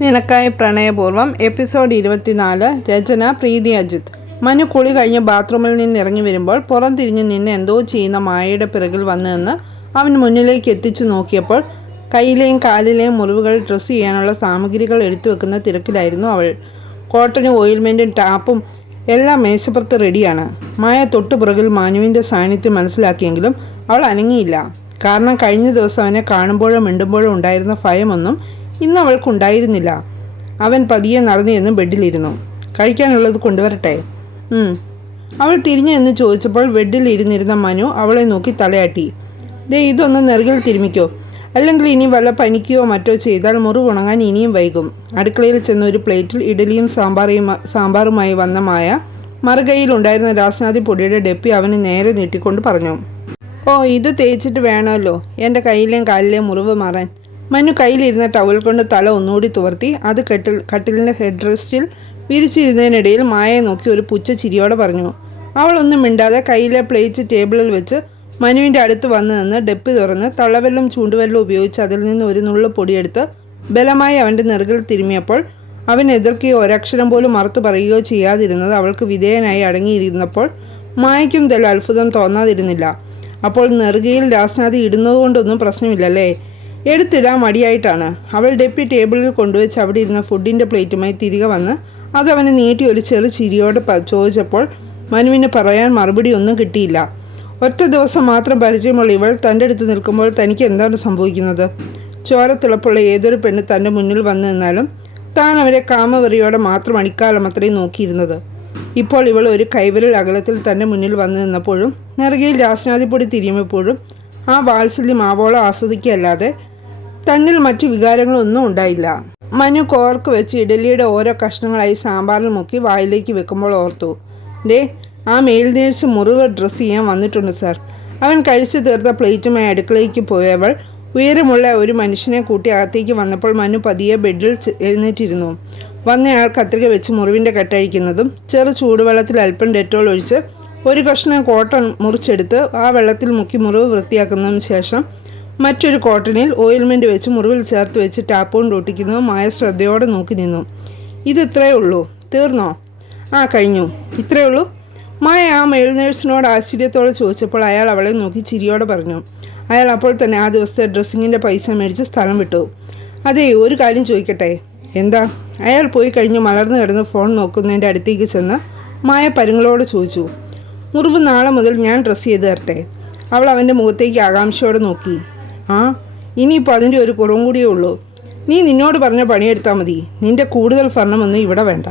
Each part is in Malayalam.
നിനക്കായി പ്രണയപൂർവം എപ്പിസോഡ് ഇരുപത്തിനാല് രചന പ്രീതി അജിത്. മനു കുളി കഴിഞ്ഞ് ബാത്റൂമിൽ നിന്ന് ഇറങ്ങി വരുമ്പോൾ പുറം തിരിഞ്ഞ് നിന്ന് എന്തോ ചെയ്യുന്ന മായയുടെ പിറകിൽ വന്നു നിന്ന് അവൻ മുന്നിലേക്ക് എത്തിച്ചു നോക്കിയപ്പോൾ കയ്യിലെയും കാലിലെയും മുറിവുകൾ ഡ്രസ്സ് ചെയ്യാനുള്ള സാമഗ്രികൾ എടുത്തു വെക്കുന്ന തിരക്കിലായിരുന്നു അവൾ. കോട്ടനും ഓയിൽമെന്റും ടാപ്പും എല്ലാം മേശപ്പുറത്ത് റെഡിയാണ്. മായ തൊട്ടു പുറകിൽ മാനുവിന്റെ സാന്നിധ്യം മനസ്സിലാക്കിയെങ്കിലും അവൾ അനങ്ങിയില്ല. കാരണം കഴിഞ്ഞ ദിവസം അവനെ കാണുമ്പോഴും മിണ്ടുമ്പോഴും ഉണ്ടായിരുന്ന ഭയമൊന്നും ഇന്ന് അവൾക്കുണ്ടായിരുന്നില്ല. അവൻ പതിയെ നടന്നു എന്ന് ബെഡിലിരുന്നു. കഴിക്കാനുള്ളത് കൊണ്ടുവരട്ടെ. അവൾ തിരിഞ്ഞു എന്ന് ചോദിച്ചപ്പോൾ ബെഡിൽ ഇരുന്നിരുന്ന മനു അവളെ നോക്കി തലയാട്ടി. ദേ ഇതൊന്ന് നെറുകിൽ തിരുമിക്കോ. അല്ലെങ്കിൽ ഇനി വല്ല പനിക്കുകയോ മറ്റോ ചെയ്താൽ മുറിവ് ഉണങ്ങാൻ ഇനിയും വൈകും. അടുക്കളയിൽ ചെന്ന ഒരു പ്ലേറ്റിൽ ഇഡലിയും സാമ്പാറിയും സാമ്പാറുമായി വന്ന മായ മറുകൈയിലുണ്ടായിരുന്ന രാസനാഥി പൊടിയുടെ ഡെപ്പി അവന് നേരെ നീട്ടിക്കൊണ്ട് പറഞ്ഞു. ഓ ഇത് തേച്ചിട്ട് വേണമല്ലോ. എന്റെ കയ്യിലെയും കാലിലെയും മുറിവ് മാറാൻ. മനു കയ്യിലിരുന്ന ടവൽ കൊണ്ട് തല ഒന്നുകൂടി തുവർത്തി അത് കെട്ടിൽ കട്ടിലിന്റെ ഹെഡ് റെസ്റ്റിൽ വിരിച്ചിരുന്നതിനിടയിൽ മായയെ നോക്കി ഒരു പുച്ച ചിരിയോടെ പറഞ്ഞു. അവളൊന്നും മിണ്ടാതെ കയ്യിലെ പ്ലേറ്റ് ടേബിളിൽ വെച്ച് മനുവിന്റെ അടുത്ത് വന്നു നിന്ന് ഡെപ്പി തുറന്ന് തള്ളവെല്ലും ചൂണ്ടുവെല്ലും ഉപയോഗിച്ച് അതിൽ നിന്ന് ഒരു നുള്ളു പൊടിയെടുത്ത് ബലമായി അവന്റെ നെറുകിൽ തിരുമിയപ്പോൾ അവൻ എതിർക്കുകയോ ഒരക്ഷരം പോലും മറുത്തു പറയുകയോ ചെയ്യാതിരുന്നത് അവൾക്ക് വിധേയനായി അടങ്ങിയിരുന്നപ്പോൾ മായയ്ക്കും തല അത്ഭുതം തോന്നാതിരുന്നില്ല. അപ്പോൾ നെറുകയിൽ രാസ്നാഥി ഇടുന്നതുകൊണ്ടൊന്നും പ്രശ്നമില്ലല്ലേ? എടുത്തിടാൻ മടിയായിട്ടാണ്. അവൾ ഡെപ്പി ടേബിളിൽ കൊണ്ടുവച്ച് അവിടെ ഇരുന്ന ഫുഡിന്റെ പ്ലേറ്റുമായി തിരികെ വന്ന് അതവന് നീട്ടി ഒരു ചെറു ചിരിയോടെ ചോദിച്ചപ്പോൾ മനുവിന് പറയാൻ മറുപടി ഒന്നും കിട്ടിയില്ല. ഒറ്റ ദിവസം മാത്രം പരിചയമുള്ള ഇവൾ തന്റെ അടുത്ത് നിൽക്കുമ്പോൾ തനിക്ക് എന്താണ് സംഭവിക്കുന്നത് ചോരത്തിളപ്പുള്ള ഏതൊരു പെണ്ണ് തന്റെ മുന്നിൽ വന്നു നിന്നാലും താൻ അവരെ കാമവെറിയോടെ മാത്രം അണിക്കാലം അത്രയും നോക്കിയിരുന്നത്. ഇപ്പോൾ ഇവൾ ഒരു കൈവിരൽ അകലത്തിൽ തന്റെ മുന്നിൽ വന്നു നിന്നപ്പോഴും നിറകയിൽ രാസനാഥിപ്പൊടി തിരിയുമ്പോഴും ആ വാത്സല്യം ആവോളം ആസ്വദിക്കുകയല്ലാതെ തന്നിൽ മറ്റു വികാരങ്ങളൊന്നും ഉണ്ടായില്ല. മനു കോർക്ക് വെച്ച് ഇഡലിയുടെ ഓരോ കഷ്ണങ്ങളായി സാമ്പാറിൽ മുക്കി വായിലേക്ക് വെക്കുമ്പോൾ ഓർത്തു. ദേ ആ മെയിൽ നേഴ്സ് മുറിവ് ഡ്രസ്സ് ചെയ്യാൻ വന്നിട്ടുണ്ട് സാർ. അവൻ കഴിച്ചു തീർത്ത പ്ലേറ്റുമായി അടുക്കളയ്ക്ക് പോയവൾ ഉയരമുള്ള ഒരു മനുഷ്യനെ കൂട്ടി അകത്തേക്ക് വന്നപ്പോൾ മനു പതിയെ ബെഡിൽ എഴുന്നേറ്റിരുന്നു. വന്നയാൾ കത്രിക വെച്ച് മുറിവിന്റെ കെട്ടഴിക്കുന്നതും ചെറു ചൂടുവെള്ളത്തിൽ അല്പം ഡെറ്റോൾ ഒഴിച്ച് ഒരു കഷ്ണം കോട്ടൺ മുറിച്ചെടുത്ത് ആ വെള്ളത്തിൽ മുക്കി മുറിവ് വൃത്തിയാക്കുന്നതിന് ശേഷം മറ്റൊരു കോട്ടണിൽ ഓയിൽമെന്റ് വെച്ച് മുറിവിൽ ചേർത്ത് വെച്ച് ടാപ്പ് കൊണ്ട് ഒട്ടിക്കുന്നു മായ ശ്രദ്ധയോടെ നോക്കി നിന്നു. ഇത് ഇത്രയേ ഉള്ളൂ? തീർന്നോ? ആ കഴിഞ്ഞു. ഇത്രയേ ഉള്ളൂ? മായ ആ മെയിൽ നേഴ്സിനോട് ആശ്ചര്യത്തോടെ ചോദിച്ചപ്പോൾ അയാൾ അവളെ നോക്കി ചിരിയോടെ പറഞ്ഞു. അയാൾ അപ്പോൾ തന്നെ ആ ദിവസത്തെ ഡ്രസ്സിങ്ങിന്റെ പൈസ മേടിച്ച് സ്ഥലം വിട്ടു. അതെ ഒരു കാര്യം ചോദിക്കട്ടെ? എന്താ? അയാൾ പോയി കഴിഞ്ഞ് മലർന്നു കിടന്ന് ഫോൺ നോക്കുന്നതിന്റെ അടുത്തേക്ക് ചെന്ന് മായ പരുങ്ങളോട് ചോദിച്ചു. മുറിവ് നാളെ മുതൽ ഞാൻ ഡ്രസ്സ് ചെയ്ത് തരട്ടെ? അവൾ അവന്റെ മുഖത്തേക്ക് ആകാംക്ഷയോടെ നോക്കി. ആ? ഇനിയിപ്പോൾ അതിന്റെ ഒരു കുറവും കൂടിയേ ഉള്ളൂ. നീ നിന്നോട് പറഞ്ഞ പണിയെടുത്താൽ മതി. നിന്റെ കൂടുതൽ ഭരണമൊന്നും ഇവിടെ വേണ്ട.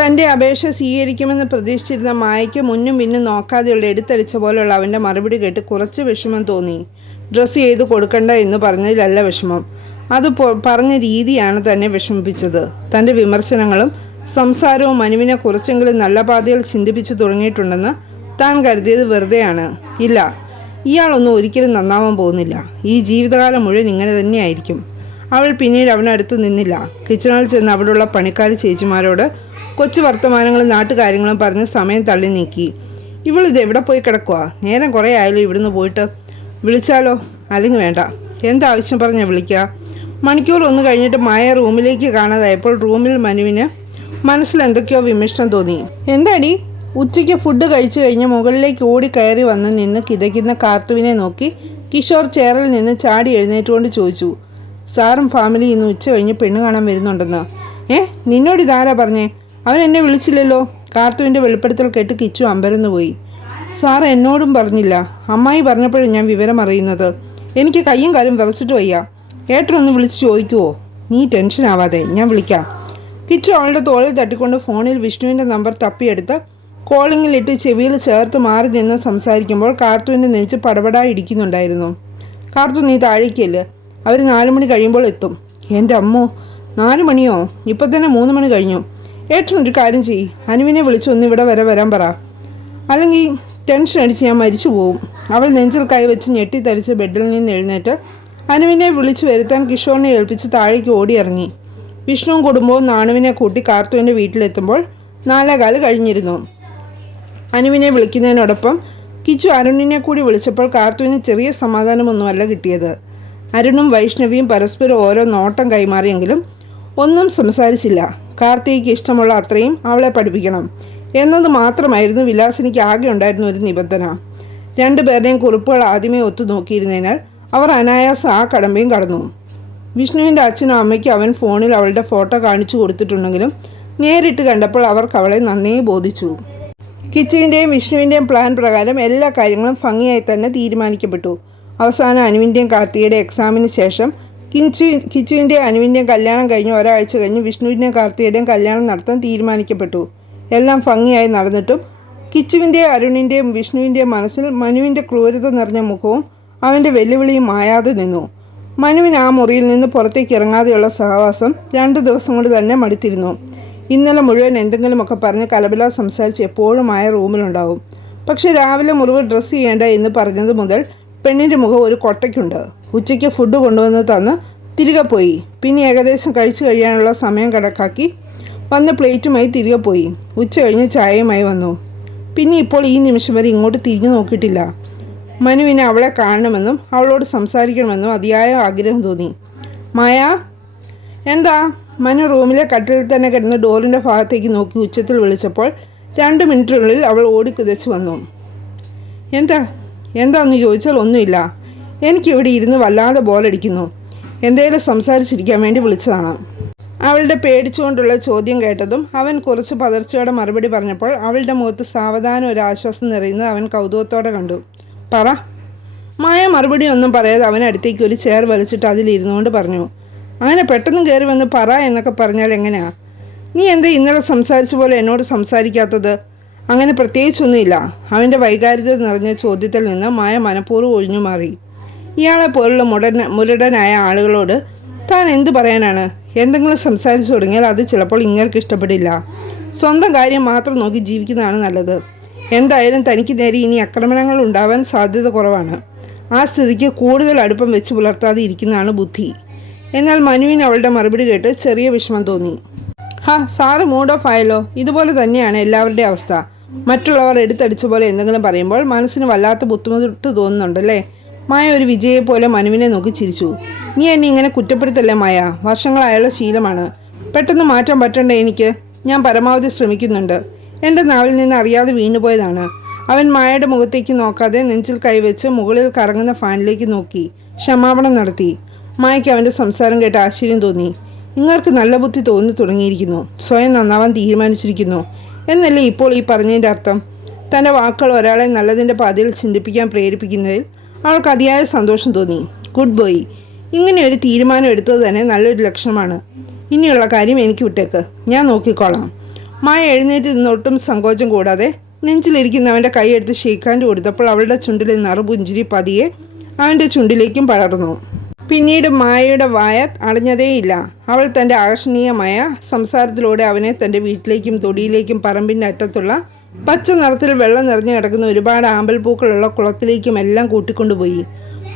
തന്റെ അപേക്ഷ സ്വീകരിക്കുമെന്ന് പ്രതീക്ഷിച്ചിരുന്ന മായയ്ക്ക് മുന്നും പിന്നും നോക്കാതെയുള്ള എടുത്തടിച്ച പോലെയുള്ള അവന്റെ മറുപടി കേട്ട് കുറച്ച് വിഷമം തോന്നി. ഡ്രസ്സ് ചെയ്ത് കൊടുക്കണ്ട എന്ന് പറഞ്ഞതിലല്ല വിഷമം. അത് പറഞ്ഞ രീതിയാണ് തന്നെ വിഷമിപ്പിച്ചത്. തന്റെ വിമർശനങ്ങളും സംസാരവും മനുവിനെ കുറച്ചെങ്കിലും നല്ല പാതയിൽ ചിന്തിപ്പിച്ചു തുടങ്ങിയിട്ടുണ്ടെന്ന് താൻ കരുതിയത് വെറുതെയാണ്. ഇല്ല ഇയാളൊന്നും ഒരിക്കലും നന്നാവാൻ പോകുന്നില്ല. ഈ ജീവിതകാലം മുഴുവൻ ഇങ്ങനെ തന്നെയായിരിക്കും. അവൾ പിന്നീട് അവനടുത്ത് നിന്നില്ല. കിച്ചണിൽ ചെന്ന് അവിടെയുള്ള പണിക്കാരി ചേച്ചിമാരോട് കൊച്ചു വർത്തമാനങ്ങളും നാട്ടുകാര്യങ്ങളും പറഞ്ഞ് സമയം തള്ളി നീക്കി. ഇവളിത് എവിടെ പോയി കിടക്കുക നേരം കുറേ ആയാലും ഇവിടുന്ന് പോയിട്ട്. വിളിച്ചാലോ? അല്ലെങ്കിൽ വേണ്ട. എന്താവശ്യം പറഞ്ഞാൽ വിളിക്കുക മണിക്കൂർ ഒന്ന് കഴിഞ്ഞിട്ട് മായ റൂമിലേക്ക് കാണാതായപ്പോൾ റൂമിൽ മനുവിന് മനസ്സിൽ എന്തൊക്കെയോ വിമിഷ്ടം തോന്നി. എന്താടി? ഉച്ചയ്ക്ക് ഫുഡ് കഴിച്ചു കഴിഞ്ഞ് മുകളിലേക്ക് ഓടി കയറി വന്ന് നിന്ന് കിതയ്ക്കുന്ന കാർത്തുവിനെ നോക്കി കിഷോർ ചെയറിൽ നിന്ന് ചാടി എഴുന്നേറ്റുകൊണ്ട് ചോദിച്ചു സാറും ഫാമിലി ഇന്ന് ഉച്ച കഴിഞ്ഞ് പെണ്ണ് കാണാൻ വരുന്നുണ്ടെന്ന്. ഏ നിന്നോട് ഇതാരാ പറഞ്ഞേ? അവൻ എന്നെ വിളിച്ചില്ലല്ലോ? കാർത്തുവിന്റെ വെളിപ്പെടുത്തൽ കേട്ട് കിച്ചു അമ്പരന്ന് പോയി. സാർ എന്നോടും പറഞ്ഞില്ല. അമ്മായി പറഞ്ഞപ്പോഴും ഞാൻ വിവരം അറിയുന്നത്. എനിക്ക് കയ്യും കാലും വിറച്ചിട്ട് വയ്യ. ഏട്ടനൊന്ന് വിളിച്ച് ചോദിക്കുവോ? നീ ടെൻഷൻ ആവാതെ. ഞാൻ വിളിക്കാം. കിച്ചു അവളുടെ തോളിൽ തട്ടിക്കൊണ്ട് ഫോണിൽ വിഷ്ണുവിന്റെ നമ്പർ തപ്പിയെടുത്ത് കോളിങ്ങിലിട്ട് ചെവിയിൽ ചേർത്ത് മാറി നിന്ന് സംസാരിക്കുമ്പോൾ കാർത്തുവിന്റെ നെഞ്ച് പടപടാ ഇടിക്കുന്നുണ്ടായിരുന്നു കാർത്തു നീ താഴേക്കല്ലേ അവർ നാല് മണി കഴിയുമ്പോൾ എത്തും. എന്റെ അമ്മോ നാല് മണിയോ? ഇപ്പം തന്നെ മൂന്ന് മണി കഴിഞ്ഞു. ഏട്ടനൊരു കാര്യം ചെയ്യ്. അനുവിനെ വിളിച്ചൊന്ന് ഇവിടെ വരെ വരാൻ പറ. അല്ലെങ്കിൽ ടെൻഷൻ അടിച്ച് ഞാൻ മരിച്ചു പോവും. അവൾ നെഞ്ചിൽ കൈവച്ച് ഞെട്ടിത്തരിച്ച് ബെഡിൽ നിന്ന് എഴുന്നേറ്റ് അനുവിനെ വിളിച്ചു വരുത്താൻ കിഷോറിനെ ഏൽപ്പിച്ച് താഴേക്ക് ഓടിയിറങ്ങി. വിഷ്ണുവും കുടുംബവും നാണുവിനെ കൂട്ടി കാർത്തുവിന്റെ വീട്ടിലെത്തുമ്പോൾ നാലേകാൽ കഴിഞ്ഞിരുന്നു. അനുവിനെ വിളിക്കുന്നതിനോടൊപ്പം കിച്ചു അരുണിനെ കൂടി വിളിച്ചപ്പോൾ കാർത്തുവിന് ചെറിയ സമാധാനമൊന്നുമല്ല കിട്ടിയത്. അരുണും വൈഷ്ണവിയും പരസ്പരം ഓരോ നോട്ടം കൈമാറിയെങ്കിലും ഒന്നും സംസാരിച്ചില്ല. കാർത്തികയ്ക്ക് ഇഷ്ടമുള്ള അത്രയും അവളെ പഠിപ്പിക്കണം എന്നത് മാത്രമായിരുന്നു വിലാസിനിക്ക് ആകെ ഉണ്ടായിരുന്ന ഒരു നിബന്ധന. രണ്ടുപേരുടെയും കുറിപ്പുകൾ ആദ്യമേ ഒത്തു നോക്കിയിരുന്നതിനാൽ അവർ അനായാസം ആ കടമ്പയും കടന്നു. വിഷ്ണുവിന്റെ അച്ഛനും അമ്മയ്ക്കും അവൻ ഫോണിൽ അവളുടെ ഫോട്ടോ കാണിച്ചു കൊടുത്തിട്ടുണ്ടെങ്കിലും നേരിട്ട് കണ്ടപ്പോൾ അവർക്ക് അവളെ നന്നേ ബോധിച്ചു. കിച്ചുവിന്റെയും വിഷ്ണുവിന്റെയും പ്ലാൻ പ്രകാരം എല്ലാ കാര്യങ്ങളും ഭംഗിയായി തന്നെ തീരുമാനിക്കപ്പെട്ടു. അവസാനം അനുവിന്റെയും കാർത്തികയുടെ എക്സാമിന് ശേഷം കിഞ്ചു കിച്ചുവിന്റെയും അനുവിന്റെയും കല്യാണം കഴിഞ്ഞ് ഒരാഴ്ച കഴിഞ്ഞ് വിഷ്ണുവിന്റെയും കാർത്തികയുടെയും കല്യാണം നടത്താൻ തീരുമാനിക്കപ്പെട്ടു. എല്ലാം ഭംഗിയായി നടന്നിട്ടും കിച്ചുവിന്റെയും അരുണിന്റെയും വിഷ്ണുവിന്റെയും മനസ്സിൽ മനുവിന്റെ ക്രൂരത നിറഞ്ഞ മുഖവും അവന്റെ വെല്ലുവിളിയും മായാതെ നിന്നു. മനുവിന് ആ മുറിയിൽ നിന്ന് പുറത്തേക്ക് ഇറങ്ങാതെയുള്ള സഹവാസം രണ്ട് ദിവസം കൊണ്ട് തന്നെ മടുത്തിരുന്നു. ഇന്നലെ മുഴുവൻ എന്തെങ്കിലുമൊക്കെ പറഞ്ഞ് കലബല സംസാരിച്ച് എപ്പോഴും ആയ റൂമിലുണ്ടാവും. പക്ഷേ രാവിലെ മുറിവ് ഡ്രസ്സ് ചെയ്യേണ്ട എന്ന് പറഞ്ഞത് മുതൽ പെണ്ണിന്റെ മുഖം ഒരു കൊട്ടയ്ക്കുണ്ട്. ഉച്ചയ്ക്ക് ഫുഡ് കൊണ്ടുവന്ന് തന്ന് തിരികെ പോയി. പിന്നെ ഏകദേശം കഴിച്ചു കഴിയാനുള്ള സമയം കണക്കാക്കി വന്ന പ്ലേറ്റുമായി തിരികെ പോയി. ഉച്ച കഴിഞ്ഞ് ചായയുമായി വന്നു. പിന്നെ ഇപ്പോൾ ഈ നിമിഷം വരെ ഇങ്ങോട്ട് തിരിഞ്ഞു നോക്കിയിട്ടില്ല. മനുവിനെ അവളെ കാണണമെന്നും അവളോട് സംസാരിക്കണമെന്നും അതിയായ ആഗ്രഹം തോന്നി. മായ എന്താ? മനു റൂമിലെ കട്ടിലിൽ തന്നെ കിടന്ന് ഡോറിന്റെ ഭാഗത്തേക്ക് നോക്കി ഉച്ചത്തിൽ വിളിച്ചപ്പോൾ രണ്ട് മിനിറ്റിനുള്ളിൽ അവൾ ഓടിക്കുതച്ച് വന്നു. എന്താ? എന്താന്ന് ചോദിച്ചാൽ ഒന്നുമില്ല. എനിക്കിവിടെ ഇരുന്ന് വല്ലാതെ ബോറടിക്കുന്നു. എന്തേലും സംസാരിച്ചിരിക്കാൻ വേണ്ടി വിളിച്ചതാണ്. അവളുടെ പേടിച്ചുകൊണ്ടുള്ള ചോദ്യം കേട്ടതും അവൻ കുറച്ച് പതർച്ചയോടെ മറുപടി പറഞ്ഞപ്പോൾ അവളുടെ മുഖത്ത് സാവധാനം ഒരു ആശ്വാസം നിറയുന്നത് അവൻ കൗതുകത്തോടെ കണ്ടു. പറ. മായ മറുപടി ഒന്നും പറയാതെ അവൻ അടുത്തേക്ക് ഒരു ചെയർ വലിച്ചിട്ട് അതിലിരുന്നുകൊണ്ട് പറഞ്ഞു. അങ്ങനെ പെട്ടെന്ന് കയറി വന്ന് പറ എന്നൊക്കെ പറഞ്ഞാൽ എങ്ങനെയാ? നീ എന്താ ഇന്നലെ സംസാരിച്ച പോലെ എന്നോട് സംസാരിക്കാത്തത്? അങ്ങനെ പ്രത്യേകിച്ചൊന്നുമില്ല. അവന്റെ വൈകാരികത നിറഞ്ഞ ചോദ്യത്തിൽ നിന്ന് മായ മനഃപൂർവം ഒഴിഞ്ഞു മാറി. ഇയാളെ പോലുള്ള മുടന മുരടനായ ആളുകളോട് താൻ എന്ത് പറയാനാണ്? എന്തെങ്കിലും സംസാരിച്ചു തുടങ്ങിയാൽ അത് ചിലപ്പോൾ ഇങ്ങൾക്ക് ഇഷ്ടപ്പെടില്ല. സ്വന്തം കാര്യം മാത്രം നോക്കി ജീവിക്കുന്നതാണ് നല്ലത്. എന്തായാലും തനിക്ക് നേരെ ഇനി ആക്രമണങ്ങൾ ഉണ്ടാവാൻ സാധ്യത കുറവാണ്. ആ സ്ഥിതിക്ക് കൂടുതൽ അടുപ്പം വെച്ച് പുലർത്താതെ ഇരിക്കുന്നതാണ് ബുദ്ധി. എന്നാൽ മനുവിന് അവളുടെ മറുപടി കേട്ട് ചെറിയ വിഷമം തോന്നി. ഹാ സാറ് മൂഡ് ഓഫ് ആയല്ലോ. ഇതുപോലെ തന്നെയാണ് എല്ലാവരുടെയും അവസ്ഥ. മറ്റുള്ളവർ എടുത്തടിച്ച പോലെ എന്തെങ്കിലും പറയുമ്പോൾ മനസ്സിന് വല്ലാത്ത ബുദ്ധിമുട്ട് തോന്നുന്നുണ്ടല്ലേ? മായ ഒരു വിജയെ പോലെ മനുവിനെ നോക്കി ചിരിച്ചു. നീ എന്നെ ഇങ്ങനെ കുറ്റപ്പെടുത്തല്ലേ മായ? വർഷങ്ങളായുള്ള ശീലമാണ്. പെട്ടെന്ന് മാറ്റം പറ്റണ്ടേ എനിക്ക്? ഞാൻ പരമാവധി ശ്രമിക്കുന്നുണ്ട്. എന്റെ നാവിൽ നിന്ന് അറിയാതെ വീണുപോയതാണ്. അവൻ മായയുടെ മുഖത്തേക്ക് നോക്കാതെ നെഞ്ചിൽ കൈവച്ച് മുകളിൽ കറങ്ങുന്ന ഫാനിലേക്ക് നോക്കി. ക്ഷമാപണം നടത്തി. മായയ്ക്ക് അവന്റെ സംസാരം കേട്ട് ആശ്ചര്യം തോന്നി. നിങ്ങൾക്ക് നല്ല ബുദ്ധി തോന്നി തുടങ്ങിയിരിക്കുന്നു. സ്വയം നന്നാവാൻ തീരുമാനിച്ചിരിക്കുന്നു. എന്നല്ലേ ഇപ്പോൾ ഈ പറഞ്ഞതിന്റെ അർത്ഥം? തന്റെ വാക്കുകൾ ഒരാളെ നല്ലതിന്റെ പാതയിൽ ചിന്തിപ്പിക്കാൻ പ്രേരിപ്പിക്കുന്നതിൽ അവൾക്ക് അതിയായ സന്തോഷം തോന്നി. ഗുഡ് ബോയ് ഇങ്ങനെ ഒരു തീരുമാനം എടുത്തത് തന്നെ നല്ലൊരു ലക്ഷണമാണ്. ഇനിയുള്ള കാര്യം എനിക്ക് വിട്ടേക്ക്. ഞാൻ നോക്കിക്കോളാം. മായ എഴുന്നേറ്റ് നിന്നൊട്ടും സങ്കോചം കൂടാതെ നെഞ്ചിലിരിക്കുന്നവന്റെ കൈയെടുത്ത് ഷെയ്ക്കാന്റെ കൊടുത്തപ്പോൾ അവളുടെ ചുണ്ടിലെ നറുപുഞ്ചിരി പതിയെ അവന്റെ ചുണ്ടിലേക്കും പടർന്നു. പിന്നീട് മായയുടെ വായ അടഞ്ഞതേയില്ല അവൾ തന്റെ ആകർഷണീയമായ സംസാരത്തിലൂടെ അവനെ തന്റെ വീട്ടിലേക്കും തൊടിയിലേക്കും പറമ്പിന്റെ അറ്റത്തുള്ള പച്ച നിറത്തിൽ വെള്ളം നിറഞ്ഞു കിടക്കുന്ന ഒരുപാട് ആമ്പൽ പൂക്കളുള്ള കുളത്തിലേക്കും എല്ലാം കൂട്ടിക്കൊണ്ടുപോയി.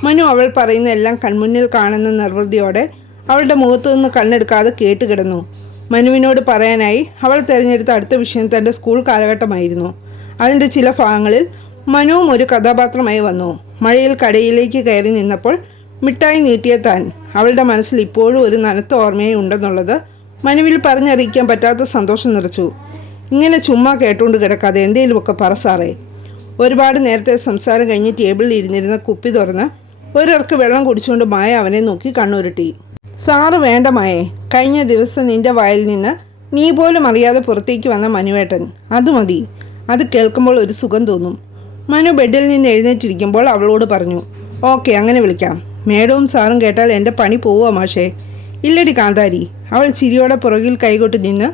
മനു അവൾ പറയുന്ന എല്ലാം കൺമുന്നിൽ കാണുന്ന നിർവൃതിയോടെ അവളുടെ മുഖത്തു നിന്ന് കണ്ണെടുക്കാതെ കേട്ട് കിടന്നു. മനുവിനോട് പറയാനായി അവൾ തിരഞ്ഞെടുത്ത അടുത്ത വിഷയം തന്റെ സ്കൂൾ കാലഘട്ടമായിരുന്നു. അതിന്റെ ചില ഭാഗങ്ങളിൽ മനുവും ഒരു കഥാപാത്രമായി വന്നു. മഴയിൽ കടയിലേക്ക് കയറി നിന്നപ്പോൾ മിഠായി നീട്ടിയ താൻ അവളുടെ മനസ്സിൽ ഇപ്പോഴും ഒരു നനത്ത ഓർമ്മയെ ഉണ്ടെന്നുള്ളത് മനുവിൽ പറഞ്ഞറിയിക്കാൻ പറ്റാത്ത സന്തോഷം നിറച്ചു. ഇങ്ങനെ ചുമ്മാ കേട്ടുകൊണ്ട് കിടക്കാതെ എന്തെങ്കിലുമൊക്കെ പറ സാറേ. ഒരുപാട് നേരത്തെ സംസാരം കഴിഞ്ഞ് ടേബിളിൽ ഇരുന്നിരുന്ന കുപ്പി തുറന്ന് ഒരിറക്ക് വെള്ളം കുടിച്ചുകൊണ്ട് മായ അവനെ നോക്കി കണ്ണുരുട്ടി. സാറ് വേണ്ട മായേ കഴിഞ്ഞ ദിവസം നിന്റെ വായിൽ നിന്ന് നീ പോലും അറിയാതെ പുറത്തേക്ക് വന്ന മനുവേട്ടൻ. അത് മതി. അത് കേൾക്കുമ്പോൾ ഒരു സുഖം തോന്നും. മനു ബെഡിൽ നിന്ന് എഴുന്നേറ്റിരിക്കുമ്പോൾ അവളോട് പറഞ്ഞു. ഓക്കെ അങ്ങനെ വിളിക്കാം. മേഡവും സാറും കേട്ടാൽ എന്റെ പണി പോവുക മാഷേ. ഇല്ലടി കാന്താരി. അവൾ ചിരിയോടെ പുറകിൽ കൈകൊട്ടി നിന്ന്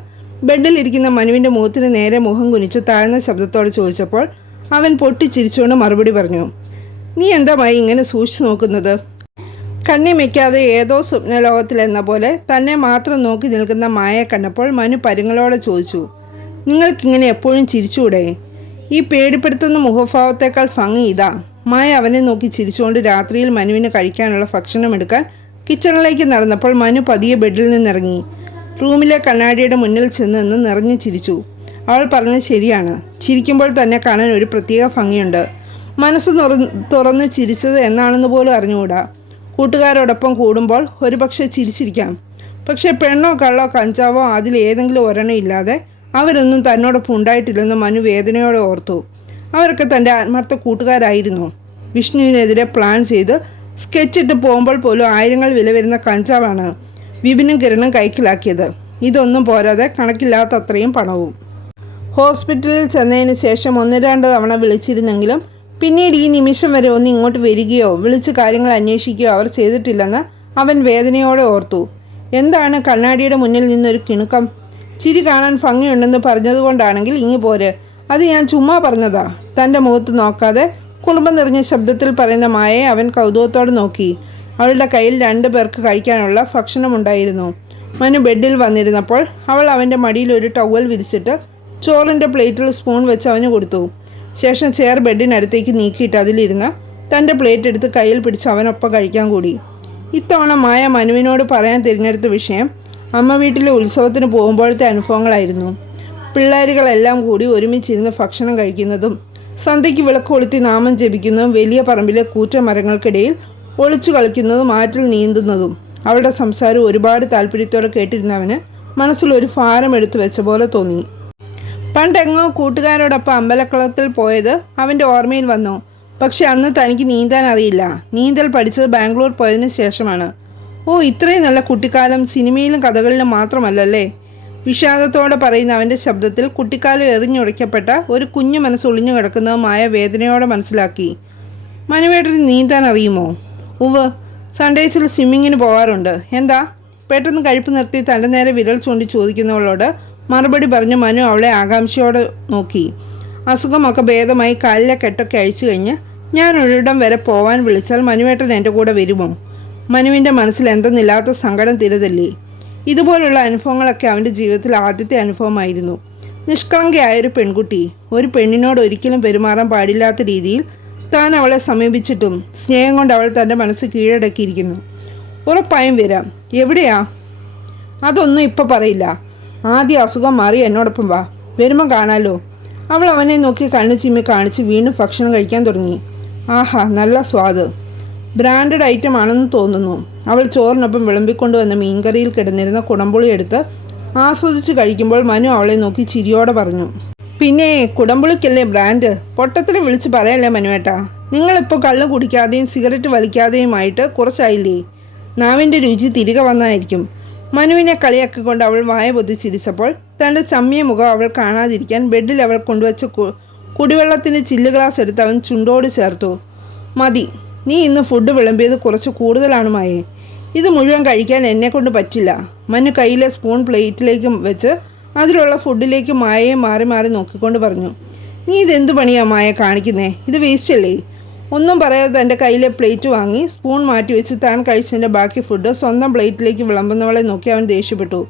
ബെഡിലിരിക്കുന്ന മനുവിന്റെ മുഖത്തിന് നേരെ മുഖം കുനിച്ച് താഴ്ന്ന ശബ്ദത്തോടെ ചോദിച്ചപ്പോൾ അവൻ പൊട്ടിച്ചിരിച്ചുകൊണ്ട് മറുപടി പറഞ്ഞു നീ എന്താ മായി ഇങ്ങനെ സൂക്ഷിച്ചു നോക്കുന്നത്? കണ്ണി മെക്കാതെ ഏതോ സ്വപ്നലോകത്തിലെന്ന പോലെ തന്നെ മാത്രം നോക്കി നിൽക്കുന്ന മായയെ കണ്ടപ്പോൾ മനു പരുങ്ങളോടെ ചോദിച്ചു നിങ്ങൾക്കിങ്ങനെ എപ്പോഴും ചിരിച്ചുകൂടെ ഈ പേടിപ്പെടുത്തുന്ന മുഖഭാവത്തേക്കാൾ ഭംഗി ഇതാ. മായ അവനെ നോക്കി ചിരിച്ചുകൊണ്ട് രാത്രിയിൽ മനുവിന് കഴിക്കാനുള്ള ഭക്ഷണം എടുക്കാൻ കിച്ചണിലേക്ക് നടന്നപ്പോൾ മനു പതിയെ ബെഡിൽ നിന്നിറങ്ങി. റൂമിലെ കണ്ണാടിയുടെ മുന്നിൽ ചെന്ന് നിന്ന് നിറഞ്ഞു ചിരിച്ചു. അവൾ പറഞ്ഞത് ശരിയാണ്. ചിരിക്കുമ്പോൾ തന്നെ കാണാൻ ഒരു പ്രത്യേക ഭംഗിയുണ്ട്. മനസ്സ് തുറ- തുറന്ന് ചിരിച്ചത് എന്നാണെന്ന് പോലും അറിഞ്ഞുകൂടാ. കൂട്ടുകാരോടൊപ്പം കൂടുമ്പോൾ ഒരുപക്ഷെ ചിരിച്ചിരിക്കാം. പക്ഷേ പെണ്ണോ കള്ളോ കഞ്ചാവോ അതിൽ ഏതെങ്കിലും ഒരെണ്ണം ഇല്ലാതെ അവരൊന്നും തന്നോടൊപ്പം ഉണ്ടായിട്ടില്ലെന്ന് മനു വേദനയോടെ ഓർത്തു. അവരൊക്കെ തന്റെ ആത്മാർത്ഥ കൂട്ടുകാരായിരുന്നു. വിഷ്ണുവിനെതിരെ പ്ലാൻ ചെയ്ത് സ്കെച്ചിട്ട് പോകുമ്പോൾ പോലും ആയിരങ്ങൾ വില വരുന്ന കഞ്ചാവാണ് വിപിനും കിരണും കൈക്കിലാക്കിയത്. ഇതൊന്നും പോരാതെ കണക്കില്ലാത്തത്രയും പണവും. ഹോസ്പിറ്റലിൽ ചെന്നതിന് ശേഷം ഒന്ന് രണ്ട് തവണ വിളിച്ചിരുന്നെങ്കിലും പിന്നീട് ഈ നിമിഷം വരെ ഒന്ന് ഇങ്ങോട്ട് വരികയോ വിളിച്ച് കാര്യങ്ങൾ അന്വേഷിക്കുകയോ അവർ ചെയ്തിട്ടില്ലെന്ന് അവൻ വേദനയോടെ ഓർത്തു. എന്താണ് കണ്ണാടിയുടെ മുന്നിൽ നിന്നൊരു കിണുക്കം? ചിരി കാണാൻ ഭംഗിയുണ്ടെന്ന് പറഞ്ഞതുകൊണ്ടാണെങ്കിൽ ഇങ്ങി പോര്. അത് ഞാൻ ചുമ്മാ പറഞ്ഞതാ. തന്റെ മുഖത്ത് നോക്കാതെ കുടുംബം നിറഞ്ഞ ശബ്ദത്തിൽ പറയുന്ന മായയെ അവൻ കൗതുകത്തോടെ നോക്കി. അവളുടെ കയ്യിൽ രണ്ടു പേർക്ക് കഴിക്കാനുള്ള ഭക്ഷണമുണ്ടായിരുന്നു മനു ബെഡിൽ വന്നിരുന്നപ്പോൾ അവൾ അവന്റെ മടിയിൽ ഒരു ടവൽ വിരിച്ചിട്ട് ചോറിന്റെ പ്ലേറ്റിൽ സ്പൂൺ വെച്ച് അവന് കൊടുത്തു. ശേഷം ചെയർ ബെഡിനടുത്തേക്ക് നീക്കിയിട്ട് അതിലിരുന്ന് തന്റെ പ്ലേറ്റ് എടുത്ത് കയ്യിൽ പിടിച്ച് അവനൊപ്പം കഴിക്കാൻ കൂടി. ഇത്തവണ മായ മനുവിനോട് പറയാൻ തിരഞ്ഞെടുത്ത വിഷയം അമ്മ വീട്ടിലെ ഉത്സവത്തിന് പോകുമ്പോഴത്തെ അനുഭവങ്ങളായിരുന്നു. പിള്ളേരുകളെല്ലാം കൂടി ഒരുമിച്ചിരുന്ന് ഭക്ഷണം കഴിക്കുന്നതും സന്ധ്യയ്ക്ക് വിളക്ക് കൊളുത്തി നാമം ജപിക്കുന്നതും വലിയ പറമ്പിലെ കൂറ്റമരങ്ങൾക്കിടയിൽ ഒളിച്ചു കളിക്കുന്നതും ആറ്റിൽ നീന്തുന്നതും അവളുടെ സംസാരം ഒരുപാട് താല്പര്യത്തോടെ കേട്ടിരുന്നവന് മനസ്സിൽ ഒരു ഭാരം എടുത്തു വെച്ച പോലെ തോന്നി. പണ്ടെങ്ങോ കൂട്ടുകാരോടൊപ്പം അമ്പലക്കുളത്തിൽ പോയത് അവന്റെ ഓർമ്മയിൽ വന്നു. പക്ഷെ അന്ന് തനിക്ക് നീന്താൻ അറിയില്ല. നീന്തൽ പഠിച്ചത് ബാംഗ്ലൂർ പോയതിന് ശേഷമാണ്. ഓ ഇത്രയും നല്ല കുട്ടിക്കാലം സിനിമയിലും കഥകളിലും മാത്രമല്ലല്ലേ? വിഷാദത്തോടെ പറയുന്ന അവന്റെ ശബ്ദത്തിൽ കുട്ടിക്കാലം എറിഞ്ഞുടയ്ക്കപ്പെട്ട ഒരു കുഞ്ഞു മനസ്സ് ഒളിഞ്ഞു കിടക്കുന്നതുമായ വേദനയോടെ മനസ്സിലാക്കി. മനുവേട്ടന് നീന്താൻ അറിയുമോ? ഉവ് സൺഡേസിൽ സ്വിമ്മിങ്ങിന് പോകാറുണ്ട്. എന്താ? പെട്ടെന്ന് കഴിപ്പ് നിർത്തി തന്റെ നേരെ വിരൽ ചൂണ്ടി ചോദിക്കുന്നവളോട് മറുപടി പറഞ്ഞ് മനു അവളെ ആകാംക്ഷയോടെ നോക്കി. അസുഖമൊക്കെ ഭേദമായി കാലിലെ കെട്ടൊക്കെ അഴിച്ചു കഴിഞ്ഞ് ഞാൻ ഒരിടം വരെ പോവാൻ വിളിച്ചാൽ മനുവേട്ടൻ എന്റെ കൂടെ വരുമോ? മനുവിന്റെ മനസ്സിൽ എന്തെന്നില്ലാത്ത സങ്കടം തിരതല്ലേ ഇതുപോലുള്ള അനുഭവങ്ങളൊക്കെ അവന്റെ ജീവിതത്തിൽ ആദ്യത്തെ അനുഭവമായിരുന്നു. നിഷ്കളങ്കയായ ഒരു പെൺകുട്ടി ഒരു പെണ്ണിനോട് ഒരിക്കലും പെരുമാറാൻ പാടില്ലാത്ത രീതിയിൽ താൻ അവളെ സമീപിച്ചിട്ടും സ്നേഹം കൊണ്ട് അവൾ തന്റെ മനസ്സ് കീഴടക്കിയിരിക്കുന്നു. ഉറപ്പായും വരാം. എവിടെയാ? അതൊന്നും ഇപ്പം പറയില്ല. ആദ്യ അസുഖം മാറി എന്നോടൊപ്പം വാ. വരുമ്പം കാണാലോ. അവൾ അവനെ നോക്കി കണ്ണു ചിമ്മി കാണിച്ച് വീണ്ടും ഭക്ഷണം കഴിക്കാൻ തുടങ്ങി. ആഹാ നല്ല സ്വാദ്. ബ്രാൻഡഡ് ഐറ്റം ആണെന്ന് തോന്നുന്നു. അവൾ ചോറിനൊപ്പം വിളമ്പിക്കൊണ്ടുവന്ന മീൻകറിയിൽ കിടന്നിരുന്ന കുടംപുളി എടുത്ത് ആസ്വദിച്ച് കഴിക്കുമ്പോൾ മനു അവളെ നോക്കി ചിരിയോടെ പറഞ്ഞു. പിന്നെ കുടംപുളിക്കല്ലേ ബ്രാൻഡ്? പൊട്ടത്തിലും വിളിച്ച് പറയല്ലേ മനുവേട്ടാ? നിങ്ങളിപ്പോൾ കള്ള് കുടിക്കാതെയും സിഗരറ്റ് വലിക്കാതെയുമായിട്ട് കുറച്ചായില്ലേ? നാവിന്റെ രുചി തിരികെ വന്നായിരിക്കും. മനുവിനെ കളിയാക്കിക്കൊണ്ട് അവൾ വായ പൊത്തി ചിരിച്ചപ്പോൾ തന്റെ ചമ്മിയ മുഖം അവൾ കാണാതിരിക്കാൻ ബെഡിൽ അവൾ കൊണ്ടുവച്ച കുടിവെള്ളത്തിന്റെ ചില്ല് ഗ്ലാസ് എടുത്ത് അവൻ ചുണ്ടോട് ചേർത്തു. മതി നീ ഇന്ന് ഫുഡ് വിളമ്പിയത് കുറച്ച് കൂടുതലാണ് മായേ. ഇത് മുഴുവൻ കഴിക്കാൻ എന്നെ കൊണ്ട് പറ്റില്ല. മനു കയ്യിലെ സ്പൂൺ പ്ലേറ്റിലേക്ക് വെച്ച് അതിലുള്ള ഫുഡിലേക്ക് മായയെ മാറി മാറി നോക്കിക്കൊണ്ട് പറഞ്ഞു നീ ഇതെന്ത് പണിയാ മായ കാണിക്കുന്നേ? ഇത് വേസ്റ്റ് അല്ലേ? ഒന്നും പറയാതെ തന്റെ കയ്യിലെ പ്ലേറ്റ് വാങ്ങി സ്പൂൺ മാറ്റി വെച്ച് താൻ കഴിച്ചതിന്റെ ബാക്കി ഫുഡ് സ്വന്തം പ്ലേറ്റിലേക്ക് വിളമ്പുന്നവളെ നോക്കി അവൻ ദേഷ്യപ്പെട്ടു.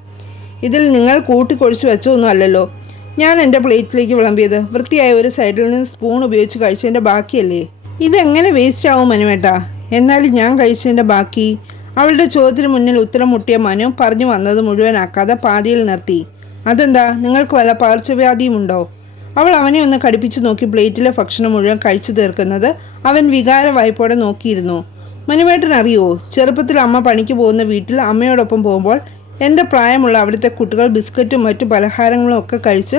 ഇതിൽ നിങ്ങൾ കൂട്ടിക്കൊഴിച്ച് വെച്ചൊന്നും അല്ലല്ലോ. ഞാൻ എന്റെ പ്ലേറ്റിലേക്ക് വിളമ്പിയത്. വൃത്തിയായ ഒരു സൈഡിൽ നിന്ന് സ്പൂൺ ഉപയോഗിച്ച് കഴിച്ചതിന്റെ ബാക്കിയല്ലേ? ഇതെങ്ങനെ വേസ്റ്റ് ആവും മനുവേട്ടാ? എന്നാലും ഞാൻ കഴിച്ചതിന്റെ ബാക്കി. അവളുടെ ചോദ്യത്തിന് മുന്നിൽ ഉത്തരം മുട്ടിയ മനു പറഞ്ഞു വന്നത് മുഴുവനാക്കാതെ പാതിയിൽ നിർത്തി. അതെന്താ? നിങ്ങൾക്ക് വല്ല പകർച്ചവ്യാധിയുമുണ്ടോ അവൾ അവനെ ഒന്ന് കടുപ്പിച്ച് നോക്കി പ്ലേറ്റിലെ ഭക്ഷണം മുഴുവൻ കഴിച്ചു തീർക്കുന്നത് അവൻ വികാര വായ്പോടെ നോക്കിയിരുന്നു. മനുവേട്ടൻ അറിയോ? ചെറുപ്പത്തിൽ അമ്മ പണിക്ക് പോകുന്ന വീട്ടിൽ അമ്മയോടൊപ്പം പോകുമ്പോൾ എന്റെ പ്രായമുള്ള അവിടുത്തെ കുട്ടികൾ ബിസ്ക്കറ്റും മറ്റു പലഹാരങ്ങളും ഒക്കെ കഴിച്ച്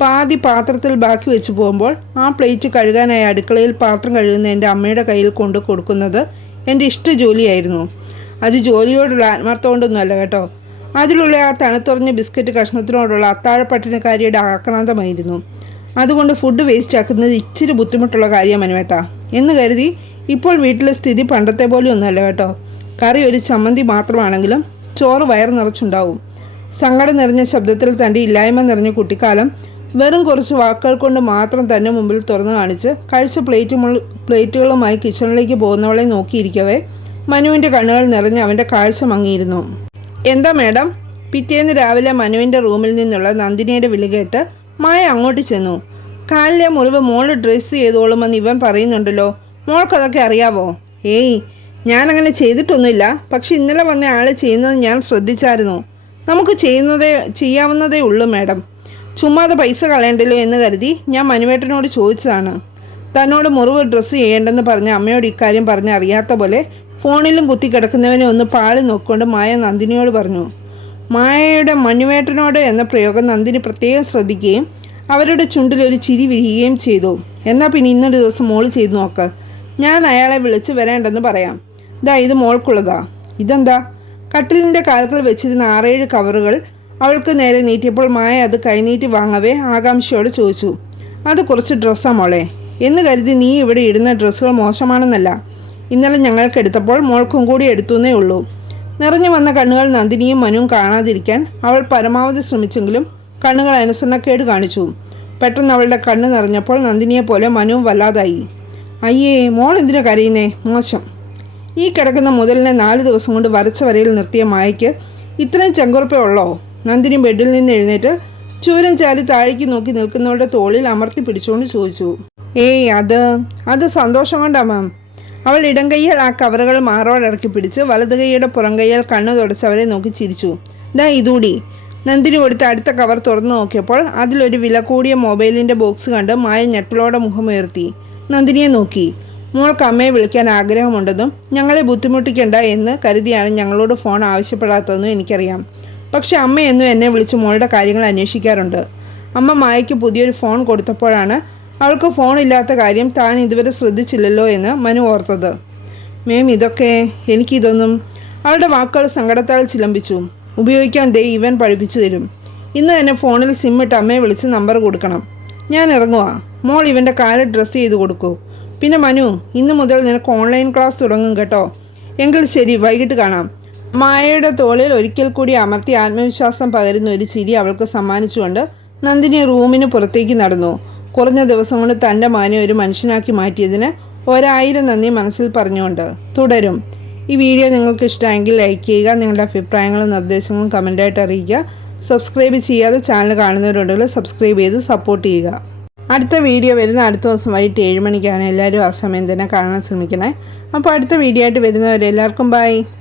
പാതി പാത്രത്തിൽ ബാക്കി വെച്ച് പോകുമ്പോൾ ആ പ്ലേറ്റ് കഴുകാനായി അടുക്കളയിൽ പാത്രം കഴുകുന്ന എന്റെ അമ്മയുടെ കയ്യിൽ കൊണ്ട് കൊടുക്കുന്നത് എന്റെ ഇഷ്ട ജോലിയായിരുന്നു. അത് ജോലിയോടുള്ള ആത്മാർത്ഥം കൊണ്ടൊന്നുമല്ല കേട്ടോ. അതിലുള്ള ആ തണുത്തുറഞ്ഞ ബിസ്ക്കറ്റ് കഷ്ണത്തിനോടുള്ള അത്താഴ പട്ടിണിക്കാരിയുടെ ആക്രാന്തമായിരുന്നു. അതുകൊണ്ട് ഫുഡ് വേസ്റ്റ് ആക്കുന്നത് ഇച്ചിരി ബുദ്ധിമുട്ടുള്ള കാര്യമാണ് കേട്ടാ എന്ന് കരുതി ഇപ്പോൾ വീട്ടിലെ സ്ഥിതി പണ്ടത്തെ പോലെ ഒന്നുമല്ല കേട്ടോ. കറി ഒരു ചമ്മന്തി മാത്രമാണെങ്കിലും ചോറ് വയർ നിറച്ചുണ്ടാവും. സങ്കടം നിറഞ്ഞ ശബ്ദത്തിൽ തന്റെ ഇല്ലായ്മ നിറഞ്ഞ കുട്ടിക്കാലം വെറും കുറച്ച് വാക്കുകൾ കൊണ്ട് മാത്രം തന്നെ മുമ്പിൽ തുറന്നു കാണിച്ച് കഴിച്ച പ്ലേറ്റുമുള്ള പ്ലേറ്റുകളുമായി കിച്ചണിലേക്ക് പോകുന്നവളെ നോക്കിയിരിക്കവേ. മനുവിന്റെ കണ്ണുകൾ നിറഞ്ഞ് അവന്റെ കാഴ്ച മങ്ങിയിരുന്നു. എന്താ മേഡം? പിറ്റേന്ന് രാവിലെ മനുവിന്റെ റൂമിൽ നിന്നുള്ള നന്ദിനിയുടെ വിളി കേട്ട് മായ അങ്ങോട്ട് ചെന്നു. കാലിലെ മുറിവ് മോൾ ഡ്രസ്സ് ചെയ്തോളുമെന്ന് ഇവൻ പറയുന്നുണ്ടല്ലോ. മോൾക്കതൊക്കെ അറിയാവോ? ഏയ് ഞാനങ്ങനെ ചെയ്തിട്ടൊന്നുമില്ല. പക്ഷെ ഇന്നലെ വന്ന ആൾ ചെയ്യുന്നത് ഞാൻ ശ്രദ്ധിച്ചായിരുന്നു. നമുക്ക് ചെയ്യുന്നതേ ചെയ്യാവുന്നതേ ഉള്ളൂ മാഡം. ചുമ്മാതെ പൈസ കളയണ്ടല്ലോ എന്ന് കരുതി ഞാൻ മനുവേട്ടനോട് ചോദിച്ചതാണ്. തന്നോട് മുറിവ് ഡ്രസ്സ് ചെയ്യേണ്ടെന്ന് പറഞ്ഞ അമ്മയോട് ഇക്കാര്യം പറഞ്ഞ് അറിയാത്ത പോലെ ഫോണിലും കുത്തി കിടക്കുന്നവനെ ഒന്ന് പാളി നോക്കിക്കൊണ്ട് മായ നന്ദിനിയോട് പറഞ്ഞു. മായയുടെ മനുവേട്ടനോട് എന്ന പ്രയോഗം നന്ദിനി പ്രത്യേകം ശ്രദ്ധിക്കുകയും അവരുടെ ചുണ്ടിൽ ഒരു ചിരി വിരിയുകയും ചെയ്തു. എന്നാൽ പിന്നെ ഇന്നൊരു ദിവസം മോൾ ചെയ്തു നോക്ക്. ഞാൻ അയാളെ വിളിച്ച് വരേണ്ടെന്ന് പറയാം. ഇതാ ഇത് മോൾക്കുള്ളതാ. ഇതെന്താ? കട്ടിലിന്റെ കാലത്തിൽ വെച്ചിരുന്ന ആറേഴ് കവറുകൾ അവൾക്ക് നേരെ നീട്ടിയപ്പോൾ മായ അത് കൈനീട്ടി വാങ്ങവേ ആകാംക്ഷയോട് ചോദിച്ചു അത് കുറച്ച് ഡ്രസ്സാ മോളെ. എന്ന് കരുതി നീ ഇവിടെ ഇടുന്ന ഡ്രസ്സുകൾ മോശമാണെന്നല്ല. ഇന്നലെ ഞങ്ങൾക്ക് എടുത്തപ്പോൾ മോൾക്കും കൂടി എടുത്തുന്നേ ഉള്ളൂ. നിറഞ്ഞു വന്ന കണ്ണുകൾ നന്ദിനിയും മനുവും കാണാതിരിക്കാൻ അവൾ പരമാവധി ശ്രമിച്ചെങ്കിലും കണ്ണുകൾ അനുസരണക്കേട് കാണിച്ചു. പെട്ടെന്ന് അവളുടെ കണ്ണ് നിറഞ്ഞപ്പോൾ നന്ദിനിയെ പോലെ മനുവും വല്ലാതായി. അയ്യേ മോൾ എന്തിനു കരയുന്നേ? മോശം. ഈ കിടക്കുന്ന മുതലിനെ നാല് ദിവസം കൊണ്ട് വരച്ച വരയിൽ നിർത്തിയ മായയ്ക്ക് ഇത്രയും ചെങ്കുറപ്പേ ഉള്ളോ? നന്ദിനി ബെഡിൽ നിന്ന് എഴുന്നേറ്റ് ചൂരം ചാരി താഴേക്ക് നോക്കി നിൽക്കുന്നവളുടെ തോളിൽ അമർത്തി പിടിച്ചുകൊണ്ട് ചോദിച്ചു ഏയ് അത് അത് സന്തോഷം കൊണ്ടാ മാം. അവൾ ഇടം കൈയാൽ ആ കവറുകൾ മാറോടടക്കി പിടിച്ച് വലത് കൈയുടെ പുറം കൈയാൽ കണ്ണു തുടച്ച് അവരെ നോക്കി ചിരിച്ചു. ദാ ഇതൂടി. നന്ദിനി കൊടുത്ത അടുത്ത കവർ തുറന്നു നോക്കിയപ്പോൾ അതിലൊരു വില കൂടിയ മൊബൈലിന്റെ ബോക്സ് കണ്ട് മായ ഞെട്ടലോടെ മുഖമുയർത്തി. നന്ദിനിയെ നോക്കി. മോൾക്ക് അമ്മയെ വിളിക്കാൻ ആഗ്രഹമുണ്ടെന്നും ഞങ്ങളെ ബുദ്ധിമുട്ടിക്കണ്ട എന്ന് കരുതിയാണ് ഞങ്ങളോട് ഫോൺ ആവശ്യപ്പെടാത്തതെന്നും എനിക്കറിയാം. പക്ഷെ അമ്മ എന്നും എന്നെ വിളിച്ച് മോളുടെ കാര്യങ്ങൾ അന്വേഷിക്കാറുണ്ട്. അമ്മ മായയ്ക്ക് പുതിയൊരു ഫോൺ കൊടുത്തപ്പോഴാണ് അവൾക്ക് ഫോൺ ഇല്ലാത്ത കാര്യം താൻ ഇതുവരെ ശ്രദ്ധിച്ചില്ലല്ലോ എന്ന് മനു ഓർത്തത്. മേം ഇതൊക്കെ എനിക്കിതൊന്നും അവളുടെ വാക്കുകൾ സങ്കടത്താൽ ചിലമ്പിച്ചു. ഉപയോഗിക്കാൻ ദേ ഇവൻ പഠിപ്പിച്ചു തരും. ഇന്ന് തന്നെ ഫോണിൽ സിം അമ്മയെ വിളിച്ച് നമ്പർ കൊടുക്കണം. ഞാൻ ഇറങ്ങുക മോൾ ഇവന്റെ കാൽ ഡ്രസ്സ് ചെയ്ത് കൊടുക്കൂ. പിന്നെ മനു ഇന്ന് മുതൽ നിനക്ക് ഓൺലൈൻ ക്ലാസ് തുടങ്ങും കേട്ടോ. എങ്കിൽ ശരി വൈകിട്ട് കാണാം. മായയുടെ തോളിൽ ഒരിക്കൽ കൂടി അമർത്തി ആത്മവിശ്വാസം പകരുന്ന ഒരു ചിരി അവൾക്ക് സമ്മാനിച്ചുകൊണ്ട് നന്ദിനി റൂമിന് പുറത്തേക്ക് നടന്നു. കുറഞ്ഞ ദിവസം കൊണ്ട് തന്റെ മാനെ ഒരു മനുഷ്യനാക്കി മാറ്റിയതിന് ഒരായിരം നന്ദി മനസ്സിൽ പറഞ്ഞുകൊണ്ട്. തുടരും. ഈ വീഡിയോ നിങ്ങൾക്ക് ഇഷ്ടമെങ്കിൽ ലൈക്ക് ചെയ്യുക നിങ്ങളുടെ അഭിപ്രായങ്ങളും നിർദ്ദേശങ്ങളും കമന്റായിട്ട് അറിയിക്കുക. സബ്സ്ക്രൈബ് ചെയ്യാതെ ചാനൽ കാണുന്നവരുണ്ടെങ്കിൽ സബ്സ്ക്രൈബ് ചെയ്ത് സപ്പോർട്ട് ചെയ്യുക. അടുത്ത വീഡിയോ വരുന്ന അടുത്ത ദിവസം വൈകിട്ട് ഏഴ് മണിക്കാണ്. എല്ലാവരും ആ സമയം തന്നെ കാണാൻ ശ്രമിക്കണേ. അപ്പോൾ അടുത്ത വീഡിയോ ആയിട്ട് വരുന്നവരെല്ലാവർക്കും ബൈ